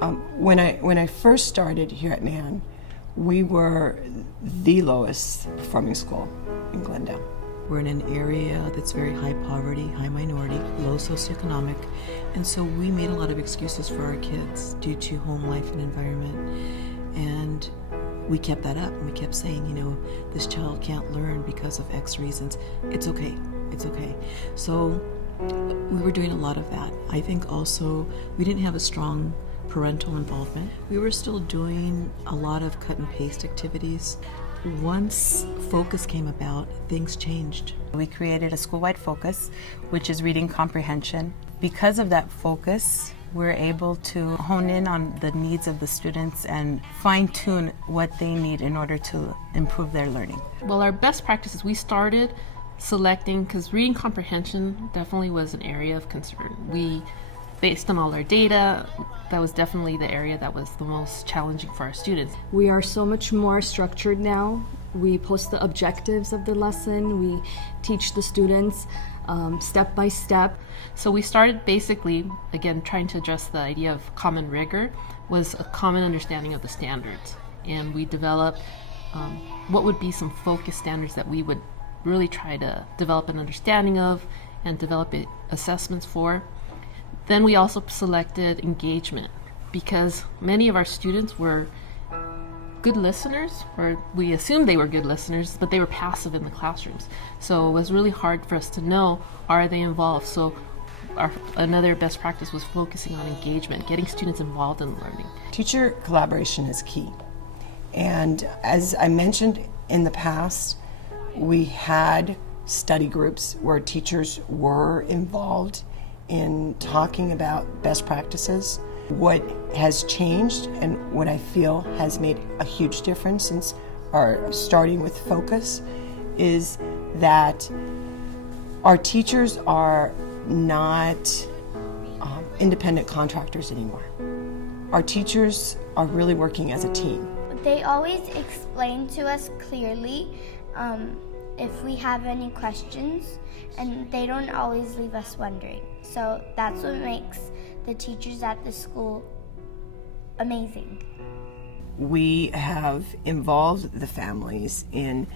When I first started here at NAN, we were the lowest performing school in Glendale. We're in an area that's very high poverty, high minority, low socioeconomic, and so we made a lot of excuses for our kids due to home life and environment. And we kept that up, and we kept saying, this child can't learn because of X reasons. It's okay, it's okay. So we were doing a lot of that. I think also we didn't have a strong parental involvement. We were still doing a lot of cut and paste activities. Once focus came about, things changed. We created a school-wide focus, which is reading comprehension. Because of that focus, we're able to hone in on the needs of the students and fine-tune what they need in order to improve their learning. Well, our best practices, we started selecting, because reading comprehension definitely was an area of concern. Based on all our data, that was definitely the area that was the most challenging for our students. We are so much more structured now. We post the objectives of the lesson. We teach the students step by step. So we started basically, again, trying to address the idea of common rigor, was a common understanding of the standards. And we developed what would be some focus standards that we would really try to develop an understanding of and develop assessments for. Then we also selected engagement, because many of our students were good listeners, or we assumed they were good listeners, but they were passive in the classrooms. So it was really hard for us to know, are they involved? So another best practice was focusing on engagement, getting students involved in learning. Teacher collaboration is key. And as I mentioned in the past, we had study groups where teachers were involved in talking about best practices. What has changed and what I feel has made a huge difference since our starting with focus is that our teachers are not independent contractors anymore. Our teachers are really working as a team. They always explain to us clearly if we have any questions, and they don't always leave us wondering. So that's what makes the teachers at the school amazing. We have involved the families in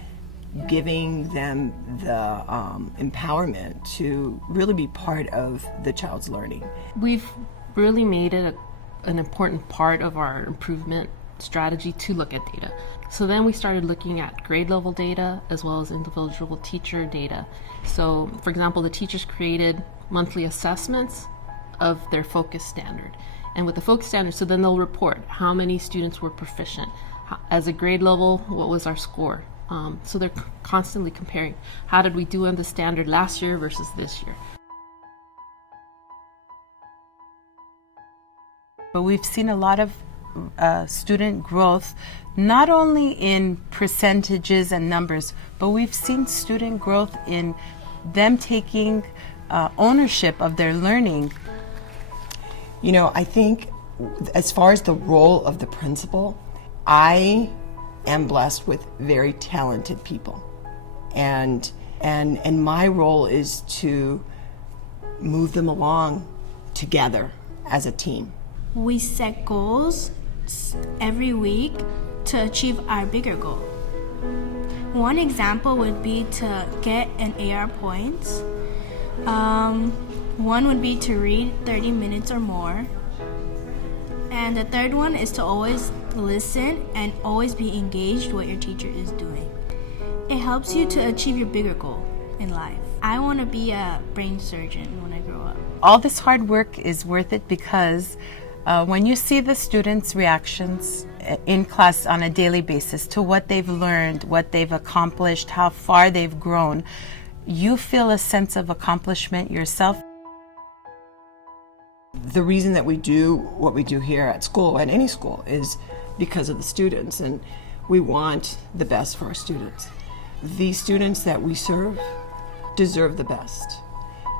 giving them the empowerment to really be part of the child's learning. We've really made it an important part of our improvement strategy to look at data. So then we started looking at grade level data as well as individual teacher data. So for example, the teachers created monthly assessments of their focus standard. And with the focus standard, so then they'll report how many students were proficient. As a grade level, what was our score? So they're constantly comparing. How did we do on the standard last year versus this year? But we've seen a lot of student growth, not only in percentages and numbers, but we've seen student growth in them taking ownership of their learning. I think as far as the role of the principal, I am blessed with very talented people. And my role is to move them along together as a team. We set goals every week to achieve our bigger goal. One example would be to get an AR points. One would be to read 30 minutes or more. And the third one is to always listen and always be engaged what your teacher is doing. It helps you to achieve your bigger goal in life. I want to be a brain surgeon when I grow up. All this hard work is worth it because when you see the students' reactions in class on a daily basis to what they've learned, what they've accomplished, how far they've grown, you feel a sense of accomplishment yourself. The reason that we do what we do here at school, at any school, is because of the students, and we want the best for our students. The students that we serve deserve the best,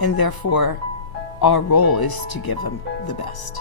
and therefore our role is to give them the best.